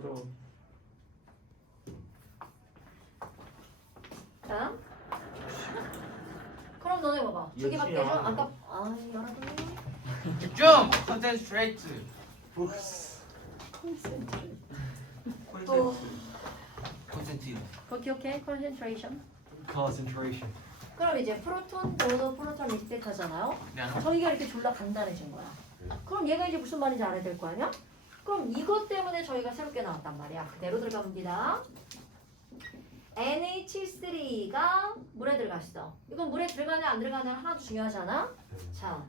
어려워. 자. 그럼 너네 봐봐. 두 개밖에 줘? 역시야. 아까 아 여러분. 집중! 컨센트레이트. 또 컨센트 그거 기억해? concentration. Concentration. 그럼 이제 프로톤, 도너, 프로톤 리스펙하잖아요. 네. 저희가 이렇게 졸라 간단해진 거야. 그럼 얘가 이제 무슨 말인지 알아야 될 거 아니야? 그럼 이것 때문에 저희가 새롭게 나왔단 말이야. 그대로 들어가 봅니다. NH3가 물에 들어갔어. 이건 물에 들어가냐 안 들어가냐 하나도 중요하잖아. 자,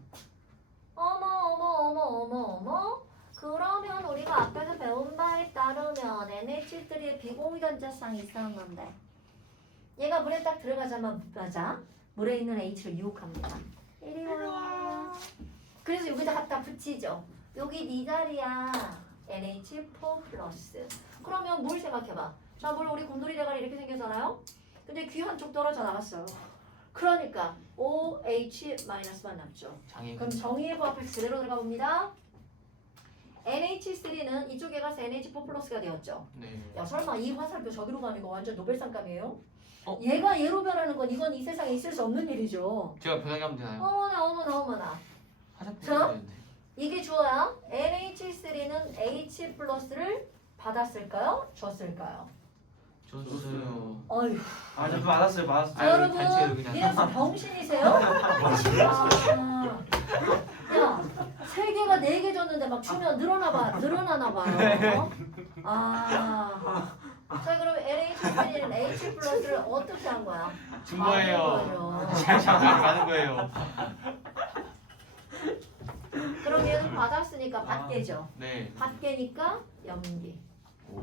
어머 어머 어머 어머 어머. 그러면 우리가 앞에서 배운 바에 따르면 NH3의 비공유전자쌍이 있었는데 얘가 물에 딱 들어가자마자 물에 있는 H를 유혹합니다. 이리 와. 그래서 여기다 갖다 붙이죠. 여기 네 자리야. NH4 플러스. 그러면 물 생각해봐. 자, 물 우리 곰돌이 대가리 이렇게 생겼잖아요. 근데 귀 한쪽 떨어져 나갔어요. 그러니까 OH-만 남죠. 장애 그럼 정의의 부합을 그대로 들어가 봅니다. NH3는 이쪽에 가서 NH4 플러스가 되었죠. 네 야 설마 이 화살표 저기로 가는 거 완전 노벨상감이에요? 어? 얘가 얘로 변하는 건 이건 이 세상에 있을 수 없는 일이죠. 제가 변하게 하면 되나요? 어머나 어머나 어머나. 화장 자? 뽑아야 되는데 이게 주어야. NH3는 H 플러스를 받았을까요? 줬을까요? 줬어요 어휴. 아, 저 맞았어요, 맞았어요. 자, 아유, 여러분, 단체로 그냥. 니네 무슨 병신이세요? 아, 야, 세 개가 네 개 줬는데 막 주면 늘어나 봐, 늘어나나 봐요. 아, 자 그럼 NH3는 H 플러스를 어떻게 한 거야? 준 거예요 거예요. 잘 가는 거예요 그럼 얘는 받았으니까 받게죠. 네 받게니까 염기. 오.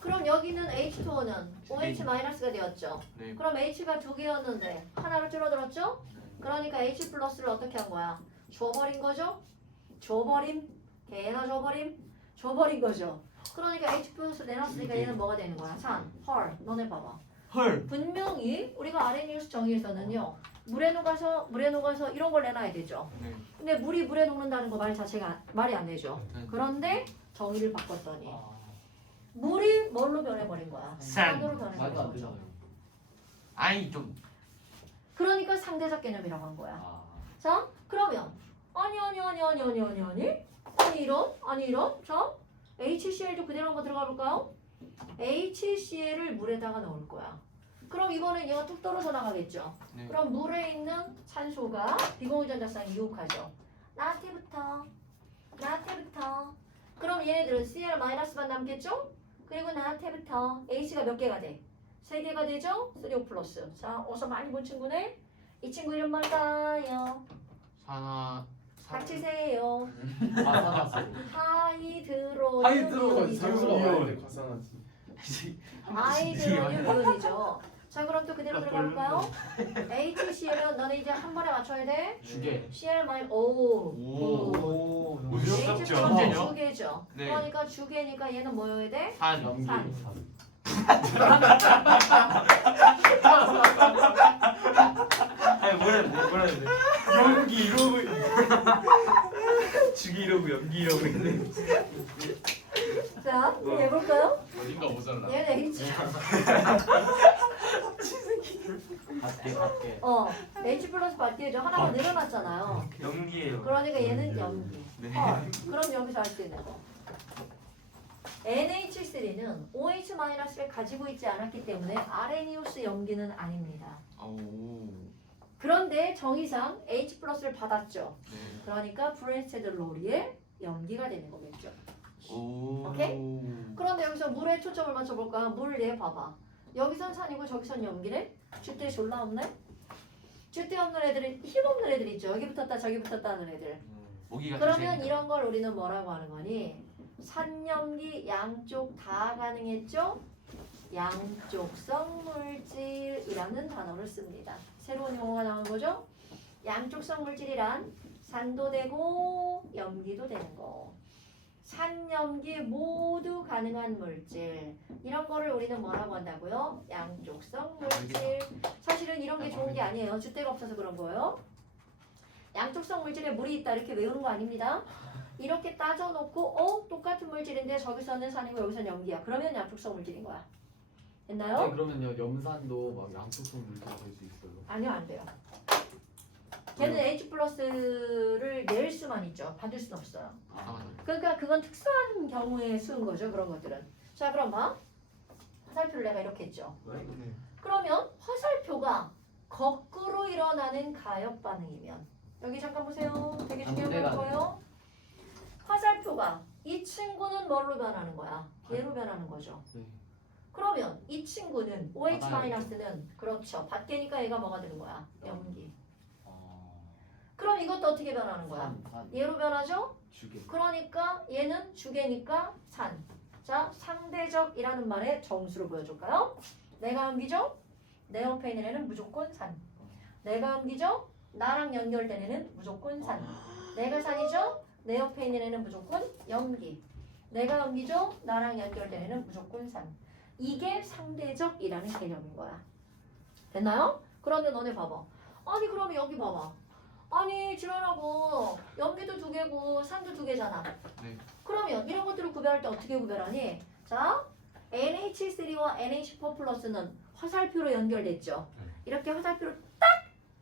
그럼 여기는 H2O는 OH-가 되었죠. 네 그럼 H가 두 개였는데 하나로 줄어들었죠? 그러니까 H 플러스를 어떻게 한 거야? 줘버린 거죠? 줘버림? 개나 줘버림? 줘버린 거죠. 그러니까 H 플러스 내놨으니까 얘는 뭐가 되는 거야? 산, 헐, 너네 봐봐. 헐. 분명히 우리가 아래 뉴스 정의에서는요. 물에 녹아서 물에 녹아서 이런 걸 내놔야 되죠. 네. 근데 물이 물에 녹는다는 거 말 자체가 말이 안 되죠. 네. 그런데 정의를 바꿨더니 아, 물이 뭘로 변해버린 거야? 산. 산으로 변해버린 안 거죠. 되잖아요. 아니 좀 그러니까 상대적 개념이라고 한 거야. 아, 자, 그러면 아니 아니 아니 아니 아니 아니 아니 아니 이런 아니 이런 자 HCl도 그대로 한번 들어가 볼까요? HCl을 물에다가 넣을 거야. 그럼 이번엔 얘가 뚝 떨어져 나가겠죠. 네. 그럼 물에 있는 산소가 비공유전자쌍이 유혹하죠. 나한테부터 나한테부터 그럼 얘네들은 Cl-만 남겠죠? 그리고 나한테부터 H가 몇 개가 돼? 세 개가 되죠? 3O 플러스. 자, 어서 많이 본 친구네. 이 친구 이름 뭘까요? 산화 닥치세요. 마사나스. 하이드로 하이드로 이온이죠. 이온. 과산화지. 하이드로늄이온이죠. 자, 그럼 또 그대로 들어가 볼까요? HCl은 너네 이제 한 번에 맞춰야 돼. 주게. Cl 마이 오. 오. 너무? H는 천재죠? 주개죠. 네. 그러니까 주개니까 얘는 뭐여야 돼? 산 연기. 산. 아니, 뭐라 해야 돼, 뭐라 해야 돼. 연기 이러고. 주기 이러고, 연기 이러고 있네. 자, 해볼까요? 어딘가 모자라. 얘는 H. 밖에 밖에. 어, H 플러스 받기죠. 하나가 늘어났잖아요. 연기예요. 그러니까 얘는 염기. 네. 어, 그럼 여기서 할 수 있는 거. NH3는 OH-를 가지고 있지 않았기 때문에 아레니우스 염기는 아닙니다. 오. 그런데 정의상 H 플러스를 받았죠. 네. 그러니까 브레스테드 로리의 염기가 되는 거겠죠. 오. 오케이? 그런데 여기서 물에 초점을 맞춰볼까? 물얘 봐봐. 여기선 산이고 저기선 염기네? 주대 졸라 없네? 주대 없는 애들이 힘 없는 애들 있죠. 여기 붙었다 저기 붙었다 하는 애들. 모기가 그러면 이런 걸 우리는 뭐라고 하는 거니? 산염기 양쪽 다 가능했죠? 양쪽성 물질이라는 단어를 씁니다. 새로운 용어가 나온 거죠? 양쪽성 물질이란 산도 되고 염기도 되는 거. 산염기 모두 가능한 물질. 이런 거를 우리는 뭐라고 한다고요? 양쪽성 물질. 사실은 이런 게 좋은 게 아니에요. 주대가 없어서 그런 거예요. 양쪽성 물질에 물이 있다 이렇게 외우는 거 아닙니다. 이렇게 따져놓고 어 똑같은 물질인데 저기서는 산이고 여기서는 염기야. 그러면 양쪽성 물질인 거야. 됐나요? 네, 그러면요 염산도 막 양쪽성 물질 될수 있어요. 아니요 안 돼요. 걔는 H 플러스를 낼 수만 있죠. 받을 수는 없어요. 아. 그러니까 그건 특수한 경우에 쓰는 거죠. 그런 것들은. 자 그럼 봐. 화살표를 내가 이렇게 했죠. 그러면 화살표가 거꾸로 일어나는 가역 반응이면 여기 잠깐 보세요. 되게 중요한 반대가 거예요. 화살표가 이 친구는 뭘로 변하는 거야? 얘로 변하는 거죠. 네. 그러면 이 친구는 OH. 마이너스는 그렇죠. 밖에니까 얘가 뭐가 되는 거야? 염기. 어... 그럼 이것도 어떻게 변하는 거야? 산, 산, 얘로 변하죠? 주계. 그러니까 얘는 주계니까 산. 자, 상대적이라는 말의 정수를 보여줄까요? 내가 암기죠? 내 옆에 있는 애는 무조건 산. 내가 암기죠? 나랑 연결된 애는 무조건 산. 내가 산이죠? 내 옆에 있는 애는 무조건 염기. 내가 암기죠? 나랑 연결된 애는 무조건 산. 이게 상대적이라는 개념인 거야. 됐나요? 그런데 너네 봐봐. 아니 그러면 여기 봐봐. 아니 지랄하고 염기도 두 개고 산도 두 개잖아. 네. 그러면 이런 것들을 구별할 때 어떻게 구별하니? 자, NH3와 NH4 플러스는 화살표로 연결됐죠. 네. 이렇게 화살표로 딱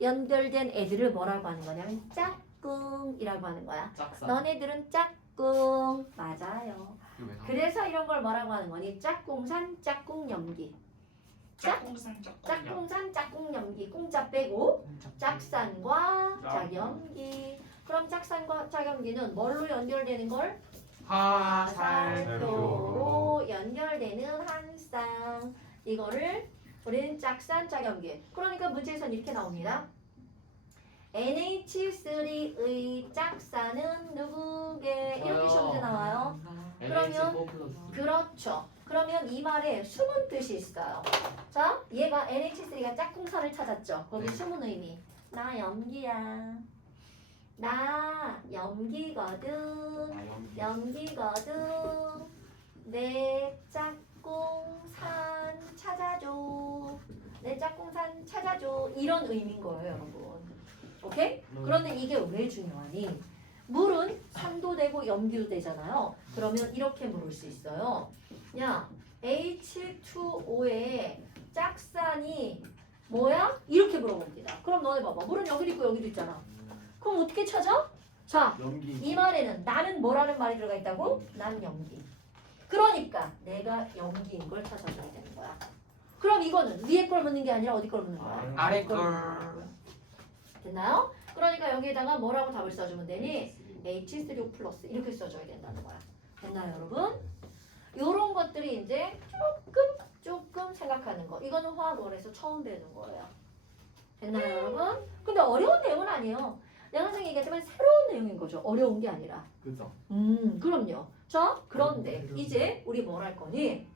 연결된 애들을 뭐라고 하는 거냐면 짝꿍이라고 하는 거야. 짝산. 너네들은 짝꿍 맞아요. 이거 왜 나와? 그래서 이런 걸 뭐라고 하는 거니? 짝꿍산, 짝꿍염기. 짝꿍산 짝꿍. 짝꿍산, 짝꿍염기. 꿍자 빼고 짝산과 짝염기. 그럼 짝산과 짝염기는 뭘로 연결되는 걸? 화살표로 연결되는 한 쌍. 이거를 우리는 짝산, 짝염기. 그러니까 문제에선 이렇게 나옵니다. NH3의 짝산은 누구게? 이렇게 시험 문제 나와요. 그러면 NH4 플러스. 그렇죠. 그러면 이 말에 숨은 뜻이 있어요. 자, 얘가 NH3가 짝꿍산을 찾았죠. 거기 네. 숨은 의미. 나 염기야. 나 염기거든. 아, 염기. 염기거든. 내 짝꿍산 찾아줘. 내 짝꿍산 찾아줘. 이런 의미인 거예요, 여러분. 오케이? 음. 그런데 이게 왜 중요하니? 물은 산도 되고 염기도 되잖아요. 그러면 이렇게 물을 수 있어요. 야, H2O의 짝산이 뭐야? 이렇게 물어봅니다. 그럼 너네 봐봐. 물은 여기도 있고 여기도 있잖아. 그럼 어떻게 찾아? 자, 염기. 이 말에는 나는 뭐라는 말이 들어가 있다고? 난 염기. 그러니까 내가 염기인 걸 찾아줘야 되는 거야. 그럼 이거는 위에 걸 묻는 게 아니라 어디 걸 묻는 거야? 아래 걸 걸. 묻는 거야. 됐나요? 그러니까 여기에다가 뭐라고 답을 써주면 되니? H3O 플러스 이렇게 써줘야 된다는 거야. 됐나요, 여러분? 요런 것들이 이제 조금 조금 생각하는 거. 이거는 화학 원에서 처음 배우는 거예요. 됐나요, 여러분? 근데 어려운 내용은 아니에요. 내가 항상 얘기했지만 새로운 내용인 거죠. 어려운 게 아니라. 그죠. 음, 그럼요. 자, 그런데 이제 우리 뭘 할 거니?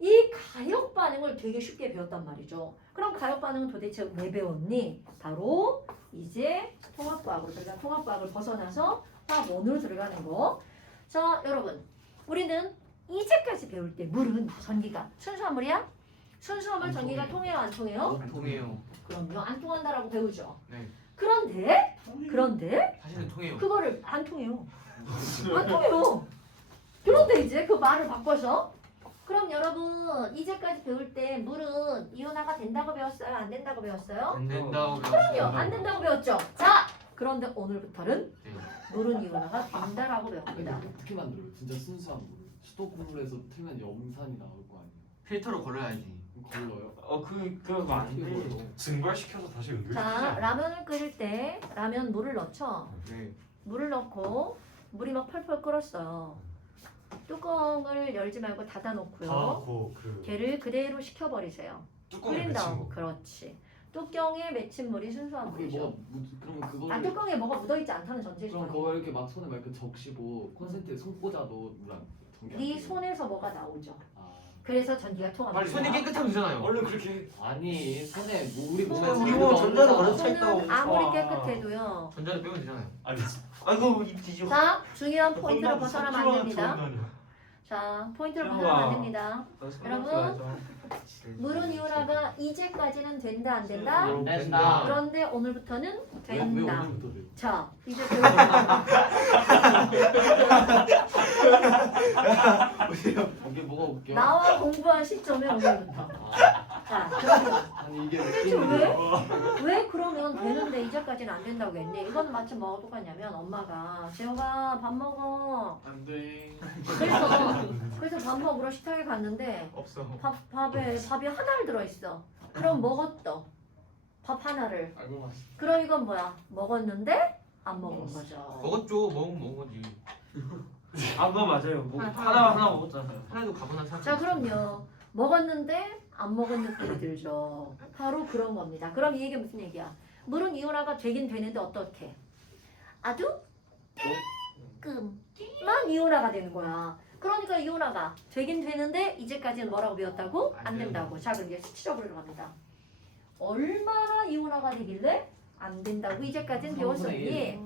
이 가역 반응을 되게 쉽게 배웠단 말이죠. 그럼 가역 반응은 도대체 왜 배웠니? 바로 이제 통합과학으로 들어가 통합과학을 벗어나서 화학원으로 들어가는 거. 자, 여러분, 우리는 이제까지 배울 때 물은 전기가 순수한 물이야? 순수한 물안 전기가 통해요, 안 통해요? 안 통해요. 그럼요, 안 통한다라고 배우죠. 네. 그런데 그런데 사실은 통해요. 그거를 안 통해요. 안 통해요. 그런데 이제 그 말을 바꿔서 그럼 여러분 이제까지 배울 때 물은 이온화가 된다고 배웠어요? 안 된다고 배웠어요? 안 된다고 그럼요. 배웠어요. 안 된다고 배웠죠. 자, 그런데 오늘부터는 네. 물은 이온화가 된다라고 배웁니다. 어떻게 만들어요? 진짜 순수한 물. 수도꼭물에서 틀면 염산이 나올 거 아니에요? 필터로 걸러야지. 그럼 걸러요? 어그 그거 안 돼. 증발시켜서 다시 연결. 자, 라면을 끓일 때 라면 물을 넣죠. 네. 물을 넣고 물이 막 펄펄 끓었어요. 뚜껑을 열지 말고 닫아 놓고요. 다그 걔를 그대로 식혀버리세요. 뚜껑에 끓인 맺힌 다음 거. 그렇지. 뚜껑에 맺힌 물이 순수한 그게 물이죠. 뭐 묻- 그러면 그거를 아 뚜껑에 뭐가 묻어있지 않다는 전제죠. 그럼 그거 이렇게 막 손에 막 이렇게 적시고 콘센트에 손 꽂아도 물안 안 네? 손에서 뭐가 나오죠. 아 그래서 전기가 통합니다. 빨리 손이 깨끗하면 되잖아요. 얼른 그렇게. 아니 손에 뭐 우리 몸에 우리 몸 전자로 걸쳐 사람- 있다고. 손은 아무리 와. 깨끗해도요. 전자를 빼면 되잖아요. 아니. 아이고 입 뒤집어. 자 중요한 포인트를 벗어나면 안 됩니다. 자 자, 포인트를 안 됩니다. 여러분, 여러분 물은 이온화가 이제까지는 된다 안 된다? 음. 된다. 그런데 오늘부터는 된다. 자, 이제 배우는 이게 뭐가 웃겨? 나와 공부한 시점에 오늘부터. 아, 자, 그러면 아니 이게 도대체 왜? 왜 그러면 되는데 이제까지는 안 된다고 했니? 이건 마치 뭐가 똑같냐면 엄마가 재호가 밥 먹어. 안 돼. 그래서 그래서 밥 먹으러 식탁에 갔는데 없어. 밥 밥에 밥이 하나를 들어 있어. 그럼 먹었어. 밥 하나를. 알고 봤어. 그럼 이건 뭐야? 먹었는데 안 먹은 거죠. 먹었죠. 먹은 먹은 거지. 아 그거 맞아요 뭐, 하나, 하나 하나 먹었잖아요 하나도 가보나 사. 자 그럼요. 먹었는데 안 먹은 느낌이 들죠. 바로 그런 겁니다. 그럼 이 얘기 무슨 얘기야? 물은 이온화가 되긴 되는데 어떻게? 아주 조금만 이온화가 되는 거야. 그러니까 이온화가 되긴 되는데 이제까지는 뭐라고 배웠다고? 안안 된다고. 자 그럼 이제 수치적으로 들어갑니다. 얼마나 이온화가 되길래 안 된다고 이제까지는 배웠었니?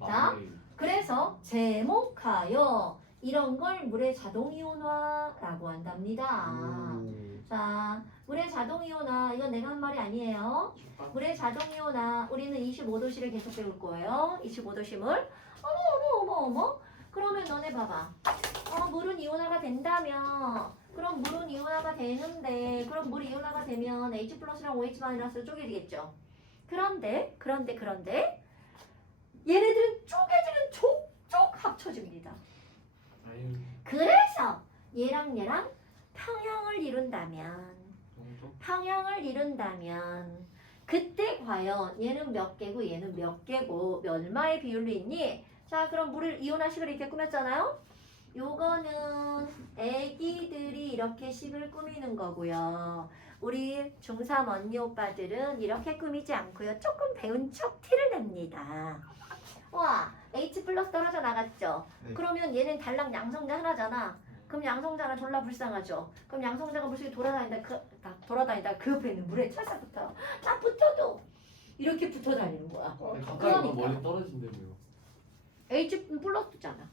자. 그래서 제목하여 이런 걸 물의 자동 이온화라고 한답니다. 자, 물의 자동 이온화 이건 내가 한 말이 아니에요. 물의 자동 이온화 우리는 25도씨를 계속 배울 거예요. 25도씨 물. 어머 어머 어머 어머. 그러면 너네 봐봐. 어, 물은 이온화가 된다면 그럼 물은 이온화가 되는데 그럼 물 이온화가 되면 H 플러스랑 OH 마이너스 쪼개지겠죠. 그런데 그런데 그런데 얘네들은 쪼개지는 족족 합쳐집니다. 그래서 얘랑 얘랑 평형을 이룬다면? 평형을 이룬다면 그때 과연 얘는 몇 개고 얘는 몇 개고 얼마의 비율로 있니? 자 그럼 물을 이온화식을 이렇게 꾸몄잖아요. 요거는 애기들이 이렇게 식을 꾸미는 거고요. 우리 중3 언니 오빠들은 이렇게 꾸미지 않고요. 조금 배운 척 티를 냅니다. 와 H 플러스 떨어져 나갔죠. 네. 그러면 얘는 달랑 양성자 하나잖아. 그럼 양성자는 졸라 불쌍하죠. 그럼 양성자가 물속에 돌아다니다 그, 다 돌아다니다 그 옆에 있는 물에 찰싹 붙어. 나 붙어도 이렇게 붙어 다니는 거야. 가까이 가면 그러니까. 멀리 떨어진다고요. H 플러스잖아.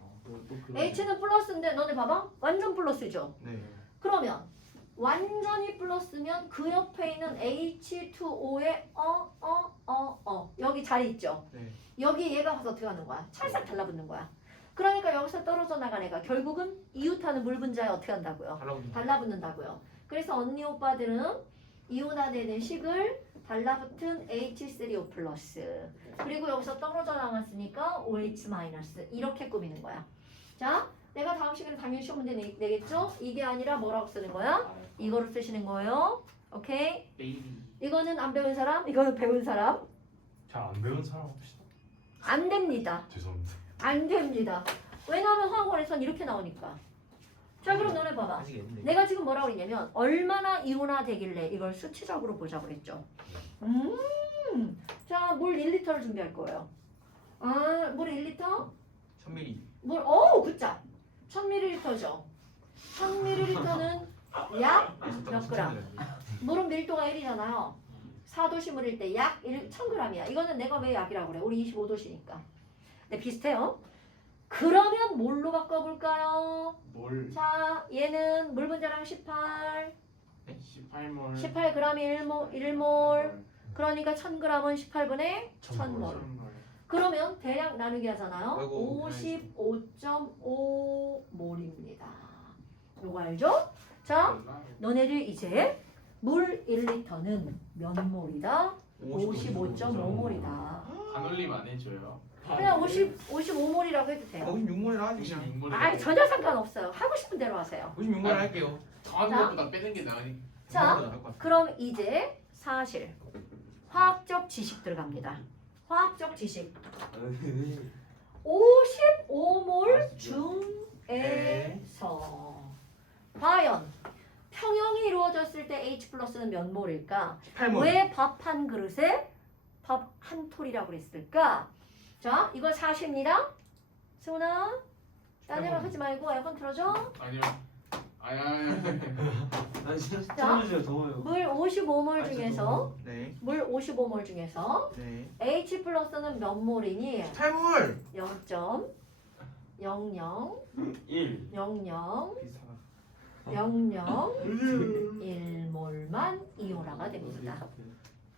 어, 또, 또 그런. H는 플러스인데 너네 봐봐. 완전 플러스죠. 네. 그러면 완전히 플러스면 그 옆에 있는 H2O의 어, 어, 어, 어. 여기 자리 있죠. 네. 여기 얘가 가서 어떻게 하는 거야? 찰싹 달라붙는 거야. 그러니까 여기서 떨어져 나간 애가 결국은 이웃하는 물 분자에 어떻게 한다고요? 달라붙는. 달라붙는다고요. 그래서 언니 오빠들은 이온화되는 식을 달라붙은 H3O 플러스 그리고 여기서 떨어져 나갔으니까 OH 마이너스 이렇게 꾸미는 거야. 자, 내가 다음 시간에 당연히 시험 문제 내, 내겠죠? 이게 아니라 뭐라고 쓰는 거야? 아, 이거로 쓰시는 거예요. 오케이? 베이비. 이거는 안 배운 사람, 이거는 배운 사람 잘 안 배운 사람 합시다. 안 됩니다. 죄송합니다. 안 됩니다. 왜냐하면 화학원에선 이렇게 나오니까. 자, 그럼 너네 봐봐. 내가 지금 뭐라고 그랬냐면 얼마나 이온화 되길래 이걸 수치적으로 보자고 그랬죠. 음, 자, 물 1리터를 준비할 거예요. 아, 물 1리터? 1000ml. 물, 어우, 굿자. 1000ml죠. 1000ml는 약 몇 그램? 물은 밀도가 1이잖아요. 4도씨 물일 때 약 1000g이야. 이거는 내가 왜 약이라고 그래? 우리 25도씨니까. 네, 비슷해요. 그러면 뭘로 바꿔볼까요? 뭘? 자, 얘는 물 분자량 18, 18몰. 18g이 1몰, 1몰. 그러니까 1000g은 18분의 1000몰. 그러면 대략 나누기 하잖아요. 아이고, 55.5몰입니다. 요거 알죠? 자, 너네들 이제 물 1리터는 몇 몰이다? 55.5몰이다. 반올림 안 해줘요. 그냥 50, 55몰이라고 해도 돼요. 56몰이라 하지 그냥. 56몰. 아니 전혀 상관없어요. 하고 싶은 대로 하세요. 56몰 할게요. 정한 자. 것보다 빼는 게 나으니. 자, 56몰 나을 것 같아. 그럼 이제 사실 화학적 지식 들어갑니다. 화학적 지식. 55몰 중에서 과연 평형이 이루어졌을 때 H 플러스는 몇 몰일까? 18몰. 왜 밥 한 그릇에 밥 한 톨이라고 그랬을까? 자, 이거 사실입니다. 수은아, 딴데만 하지 말고 에어컨 틀어줘. 아니요. 아니 아니. 난 진짜 자. 더워요 물 55몰 중에서 네. 물 55몰 중에서 네. H 플러스는 몇 몰이니? 18몰. 0점 00 1 00 비슷하다. 00 1몰만 이온화가 됩니다.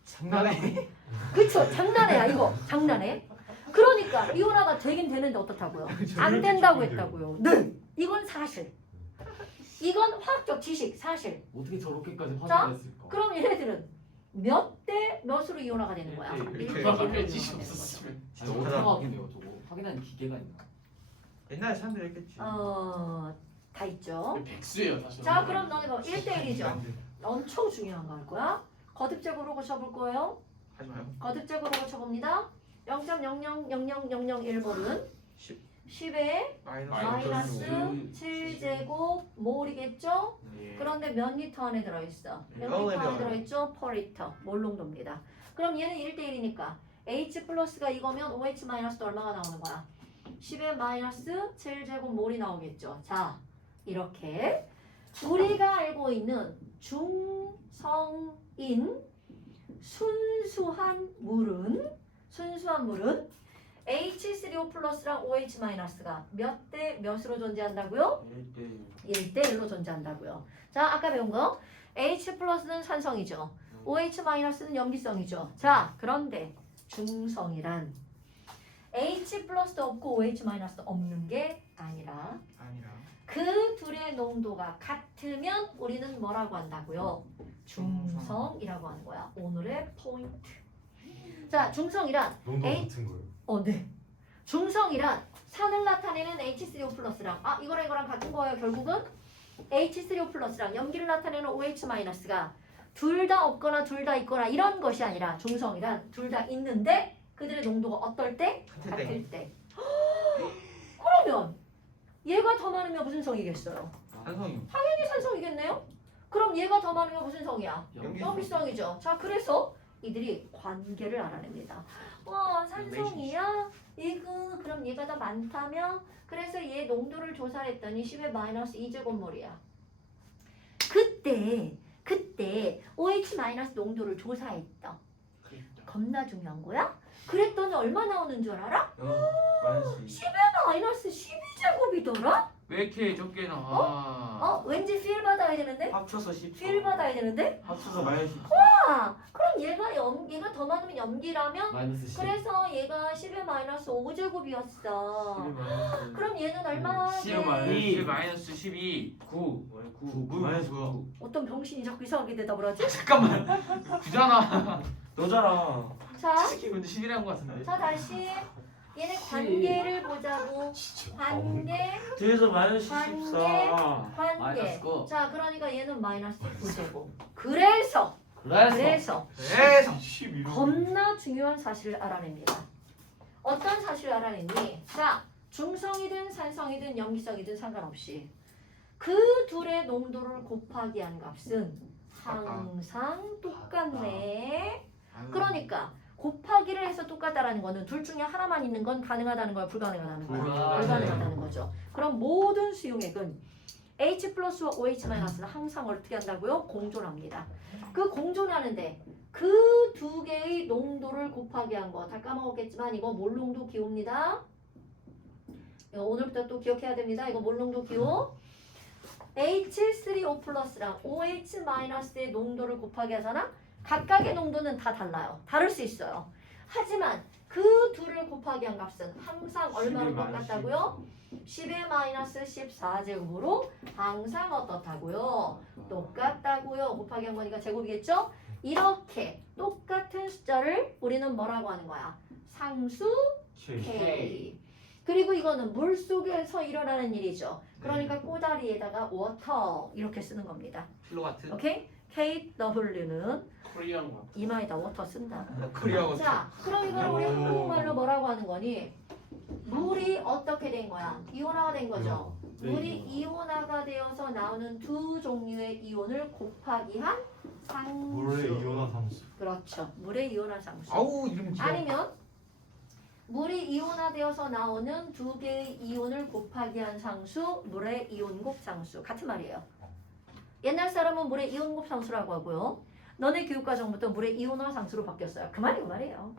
장난해. 그쵸 장난해야 이거 장난해. 그러니까 이온화가 되긴 되는데 어떻다고요? 안 된다고 했다고요. 네 이건 사실. 이건 화학적 지식 사실. 어떻게 저렇게까지 자, 냈을까? 그럼 얘네들은 몇 대 몇으로 이온화가 되는 거야? 일 대 일. 일대 일대 일로 일. 되는 거죠. 없었으면 진짜 어떻게 하다. 확인해요 저거? 확인하는 기계가 있나? 옛날에 사람들 했겠지. 어, 다 있죠. 백수예요 사실. 자, 그럼 너네 봐. 1대 1이죠. 엄청 중요한 거 할 거야. 거듭제곱으로 고쳐볼 거예요. 하지 마요. 거듭제곱으로 고쳐봅니다. 0.0000001몰은 10. 10에 마이너스. 마이너스 7제곱 몰이겠죠? 예. 그런데 몇 리터 안에 들어있어? 몇 어, 리터 안에 네. 들어있죠? per 리터 몰농도입니다. 그럼 얘는 1대1이니까 H 플러스가 이거면 OH 마이너스도 얼마가 나오는 거야? 10에 마이너스 7제곱 몰이 나오겠죠. 자, 이렇게 우리가 알고 있는 중성인 순수한 물은 순수한 물은 H3O 플러스랑 OH 마이너스가 몇 대 몇으로 존재한다고요? 1대 1대 1로 존재한다고요. 자, 아까 배운 거 H 플러스는 산성이죠. OH 마이너스는 염기성이죠. 자, 그런데 중성이란 H 플러스도 없고 OH 마이너스도 없는 게 아니라 아니라. 그 둘의 농도가 같으면 우리는 뭐라고 한다고요? 중성이라고 하는 거야. 오늘의 포인트. 자, 중성이란 농도 에이. 같은 거예요. 어, 네. 중성이란 산을 나타내는 H3O 플러스랑 아 이거랑 이거랑 같은 거예요. 결국은 H3O 플러스랑 염기를 나타내는 OH 마이너스가 둘 다 없거나 둘 다 있거나 이런 것이 아니라 중성이란 둘 다 있는데 그들의 농도가 어떨 때? 같을 때. 같을 때. 그러면 얘가 더 많으면 무슨 성이겠어요? 한성이. 당연히 산성이겠네요. 그럼 얘가 더 많으면 무슨 성이야? 연기. 염기성이죠. 자, 그래서 이들이 관계를 알아냅니다. 어, 산성이야? 이거 그럼 얘가 더 많다면 그래서 얘 농도를 조사했더니 10의 마이너스 2제곱몰이야. 그때 그때 OH 마이너스 농도를 조사했다. 겁나 중요한 거야? 그랬더니 얼마 나오는 줄 알아? 마이너스 2 마이너스 12제곱이더라? 왜 이렇게 적게 나와? 어? 왠지 필 받아야 되는데? 합쳐서 10필 받아야 되는데? 합쳐서 마이너스 10 아, 그럼 얘가 염, 얘가 더 많으면 염기라면 마이너스 10. 그래서 얘가 10의 마이너스 5제곱이었어. 그럼 얘는 얼마? 10의 마이너스 이 마이너스 12. 9 9 구, 마이너스 구야. 9 어떤 병신이 자꾸 이상하게 대답을 하지? 잠깐만. 구잖아. 너잖아 자, 솔직히 근데 11이란 거 같은데. 자 다시 얘네 관계를 보자고. 관계, 뒤에서 마이너스 관계. 14 관계. 마이너스 거. 자, 그러니까 얘는 마이너스 9제곱. 그래서, 그래서 그래서 그래서 11. 겁나 중요한 사실을 알아냅니다. 어떤 사실을 알아냈니? 자, 중성이든 산성이든 염기성이든 상관없이 그 둘의 농도를 곱하기 한 값은 항상 똑같네. 그러니까 곱하기를 해서 똑같다라는 거는 둘 중에 하나만 있는 건 가능하다는 거야, 불가능하다는 거야. 불가능하네. 불가능하다는 거죠. 그럼 모든 수용액은 H 플러스와 OH 마이너스는 항상 어떻게 한다고요? 공존합니다. 그 공존하는데 그 두 개의 농도를 곱하기 한 거 다 까먹었겠지만 이거 몰 농도 기호입니다. 이거 오늘부터 또 기억해야 됩니다. 이거 몰 농도 기호. H3O 플러스랑 OH 마이너스의 농도를 곱하기 하잖아. 각각의 농도는 다 달라요. 다를 수 있어요. 하지만 그 둘을 곱하기 한 값은 항상 얼마로 10의 마이너스 똑같다고요? 10의 마이너스 14제곱으로 항상 어떻다고요? 똑같다고요. 곱하기 한 거니까 제곱이겠죠? 이렇게 똑같은 숫자를 우리는 뭐라고 하는 거야? 상수 K. 그리고 이거는 물 속에서 일어나는 일이죠. 그러니까 꼬다리에다가 워터 이렇게 쓰는 겁니다. 필로 같은. 오케이? KW는 코리안 거. 이마에다 워터 쓴다. 코리아고. 자, 그럼 이걸 우리 오. 한국말로 뭐라고 하는 거니? 물이 어떻게 된 거야? 이온화가 된 거죠. 네, 물이 이거. 이온화가 되어서 나오는 두 종류의 이온을 곱하기 한 상수. 물의 이온화 상수. 그렇죠. 물의 이온화 상수. 아우 이름 귀여워. 아니면 물이 이온화되어서 나오는 두 개의 이온을 곱하기 한 상수, 물의 이온곱 상수. 같은 말이에요. 옛날 사람은 물의 이온곱 상수라고 하고요. 너네 교육과정부터 물의 이온화 상수로 바뀌었어요. 그 말이 그 말이에요.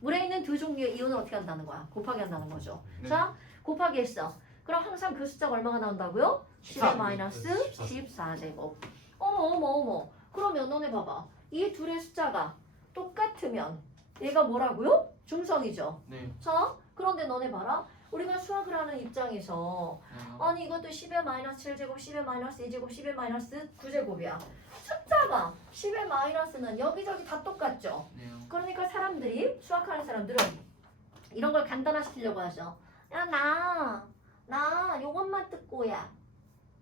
물에 있는 두 종류의 이온을 어떻게 한다는 거야? 곱하기 한다는 거죠. 네. 자, 곱하기 했어. 그럼 항상 그 숫자가 얼마가 나온다고요? 10의 마이너스 14제곱. 어머 어머 어머. 그러면 너네 봐봐. 이 둘의 숫자가 똑같으면 얘가 뭐라고요? 중성이죠. 네. 자, 그런데 너네 봐라. 우리가 수학을 하는 입장에서 네. 아니 이것도 10의 마이너스 7제곱, 10의 마이너스 2제곱, 10의 마이너스 9제곱이야. 숫자가 10의 마이너스는 여기저기 다 똑같죠. 네. 그러니까 사람들이 수학하는 사람들은 이런 걸 간단화시키려고 하죠. 야 나, 나 요것만 뜯 거야.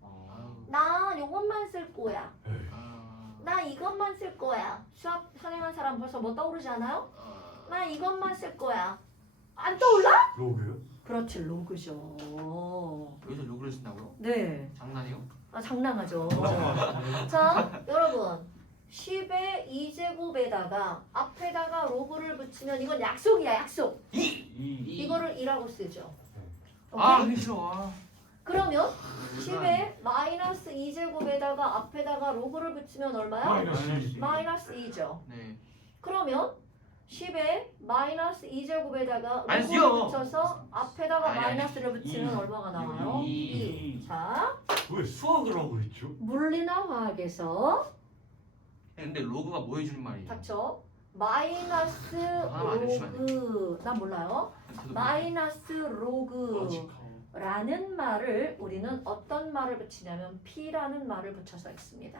아, 나 요것만 쓸 거야. 아. 나 이것만 쓸 거야. 수학 선행한 사람 벌써 뭐 떠오르지 않아요? 아. 나 이것만 쓸 거야. 안 떠올라? 로그요? 그렇지 로그죠. 여기서 로그를 쓴다고요? 네. 장난이요? 아 장난하죠. 자 여러분 10의 2제곱에다가 앞에다가 로그를 붙이면 이건 약속이야 약속. 이. 이거를 2라고 쓰죠. 아, 오케이? 하기 싫어. 아. 그러면 10의 마이너스 2제곱에다가 앞에다가 로그를 붙이면 얼마야? 마이너스 마이너스 2죠. 네. 그러면 10의 마이너스 2제곱에다가 안 로그를 쓰여. 붙여서 앞에다가 아니, 아니. 마이너스를 붙이면 이. 얼마가 나와요? 이. 2. 자, 왜 수학을 하고 있죠? 물리나 화학에서 근데 로그가 뭐 해주는 말이에요? 닥쳐 마이너스 안 로그 난 몰라요. 마이너스 로그 러지컬. 라는 말을 우리는 어떤 말을 붙이냐면 P라는 말을 붙여서 있습니다.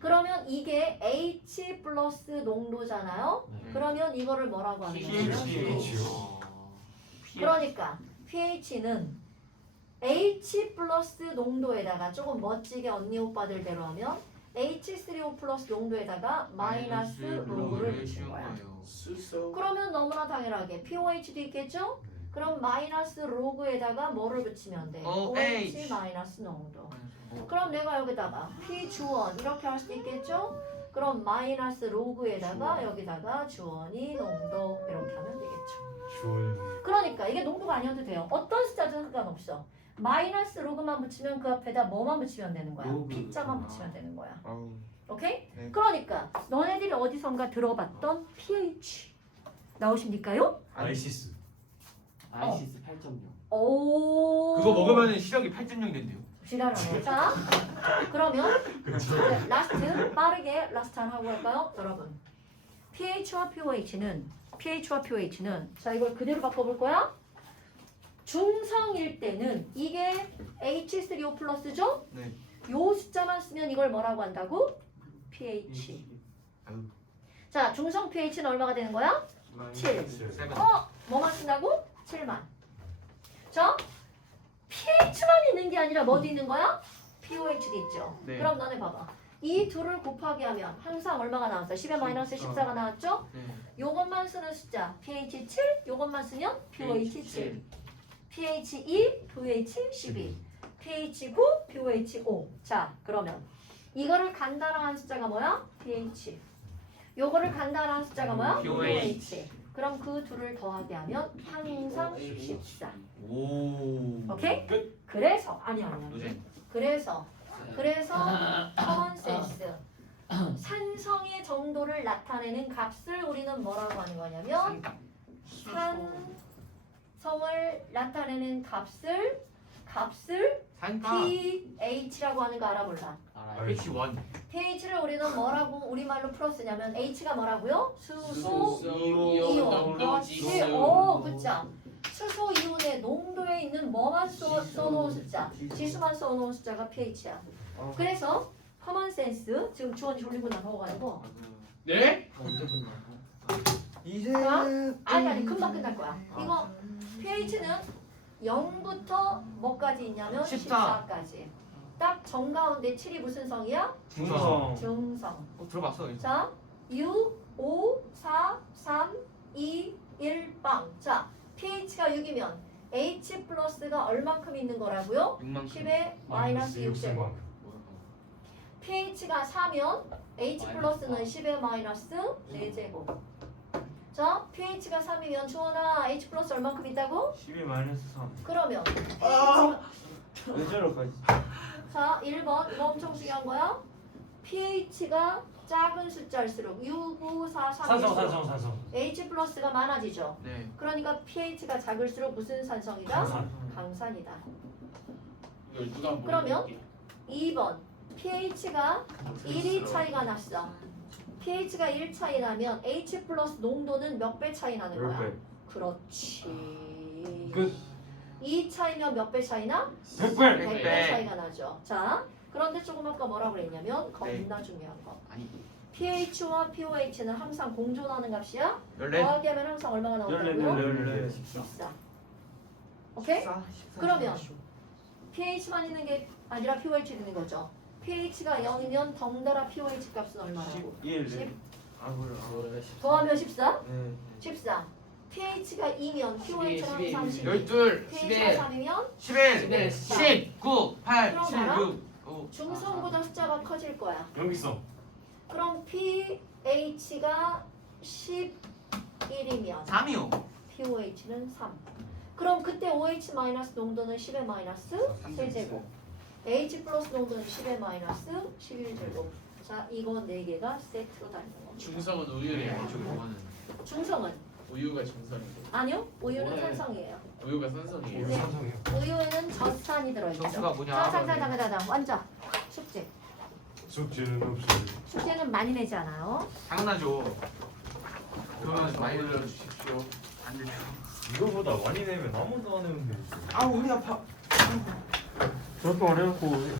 그러면 이게 H 플러스 농도잖아요. 네. 그러면 이거를 뭐라고 하는 거예요? pH. 그러니까 pH는 H 플러스 농도에다가 조금 멋지게 언니 오빠들 대로 하면 H3O 플러스 농도에다가 마이너스 로그를 붙인 거야. 그러면 너무나 당연하게 POH도 있겠죠? 그럼 마이너스 로그에다가 뭐를 붙이면 돼? OH. OH 마이너스 농도. 그럼 내가 여기다가 P 주원 이렇게 할 수 있겠죠? 그럼 마이너스 로그에다가 여기다가 주원이 농도 이렇게 하면 되겠죠. 주원 그러니까 이게 농도가 아니어도 돼요. 어떤 숫자든 상관없어. 마이너스 로그만 붙이면 그 앞에다 뭐만 붙이면 되는 거야? 로그. P자만 붙이면 되는 거야. 아우. 오케이? 네. 그러니까 너네들이 어디선가 들어봤던 pH 나오십니까요? 아이시스 아이시스 8.0. 오. 그거 먹으면 시력이 8.0 된대요. 지랄하네. 자, 그러면 이제 라스트 빠르게 라스트 하나 하고 갈까요, 여러분? pH와 pOH는 pH와 pOH는 자 이걸 그대로 바꿔볼 거야. 중성일 때는 이게 H3O 플러스죠? 네. 요 숫자만 쓰면 이걸 뭐라고 한다고? pH. 아유. 자, 중성 pH는 얼마가 되는 거야? 7. 세븐. 어? 뭐만 쓴다고? 7만. 자, pH만 있는 게 아니라 뭐도 있는 거야? pOH도 있죠. 네. 그럼 너네 봐봐. 이 둘을 곱하기 하면 항상 얼마가 나왔어? 10의 마이너스 14가 나왔죠? 네. 요것만 쓰는 숫자 pH 7, 요것만 쓰면 pOH 7. pH 2, pH 12. pH 9, pH 5. 자, 그러면 이거를 간단한 숫자가 뭐야? pH. 요거를 간단한 숫자가 뭐야? pOH. 그럼 그 둘을 더하게 하면 항상 14. 오. 오케이? 그래서 아니 아니 아니. 노잼. 그래서 그래서 커먼 센스 산성의 정도를 나타내는 값을 우리는 뭐라고 하는 거냐면 산성을 나타내는 값을 값을 산가. pH라고 하는 거 알아볼라. 알아요. H1. pH를 우리는 뭐라고 우리말로 풀었으냐면 H가 뭐라고요? 수소 수소, 이온. 그렇지. 오, 그죠. 수소 이온의 농도에 있는 뭐만 써, 써놓은 숫자, 지수만 써놓은 숫자가 pH야. 그래서 커먼 센스 지금 주원이 졸리고 나서가지고 네? 언제 끝나고? 이제 자, 아니 아니 금방 끝날 거야. 이거 pH는 0부터 뭐까지 있냐면 14. 14까지. 딱 정 가운데 7이 무슨 성이야? 중성 중성. 어, 들어봤어. 이거. 자, 6, 5, 4, 3, 2, 1, 빵. 자, pH가 6이면 H 플러스가 얼만큼 있는 거라고요? 6만큼. 10의 마이너스 6제곱. pH가 4면 H 플러스는 10의 마이너스 4제곱. 자, pH가 3이면 주원아 H 플러스 얼만큼 있다고? 12 마이너스 3 그러면 왜 저럴까지 자, 1번 이거 엄청 중요한 거야. pH가 작은 숫자일수록 6, 5, 4, 3, 산성 산성 산성 H 플러스가 많아지죠. 네. 그러니까 pH가 작을수록 무슨 산성이다? 산산 강산이다. 이걸 누가 한번 그러면? 보여줄게. 2번 pH가 1이 차이가 났어. pH가 1 차이 나면 H 플러스 농도는 몇 배 차이 나는 거야? 10배. 그렇지. 끝. 2 차이면 몇 배 차이 나? 100배. 100배 배. 차이가 나죠. 자, 그런데 조금 아까 뭐라고 그랬냐면 겁나 중요한 거. 아니 pH와 pOH는 항상 공존하는 값이야. 열네 더하기 하면 항상 얼마가 나온다고요? 열네. 14. 오케이? 그러면 pH만 있는 게 아니라 pOH 있는 거죠. pH가 0이면 덩달아 pOH 값은 얼마라고? 1. 10. 아 뭐야. 더하면 14? 네. 14. pH가 2면 pOH는 항상 10. 열둘 pH가 십일 3이면 11 자, 10 9 8 그럼 7 봐라. 6 5 중성보다 숫자가 커질 거야. 연기성. 그럼 pH가 11이면 3이요 pOH는 3. 그럼 그때 OH 마이너스 농도는 10의 마이너스 세제곱. H 플러스 농도는 10의 마이너스 11제곱. 자, 이거 네 개가 세트로 다니는 겁니다. 중성은 우유래요 중성은 중성은 우유가 중성이고 아니요, 우유는 뭐래? 산성이에요. 우유가 산성이에요 네. 삼성이요. 우유에는 젖산이 들어있죠. 정수가 뭐냐? 자, 자, 자, 자, 자, 자, 완전 숙제. 숙제는 없어요. 숙제는 많이 내지 않아요. 당연하죠 그러면 많이 들려주십시오 안 되죠 이거보다 많이 내면 아무도 안 해는데. 아우 허리 아파 저렇게 말해놓고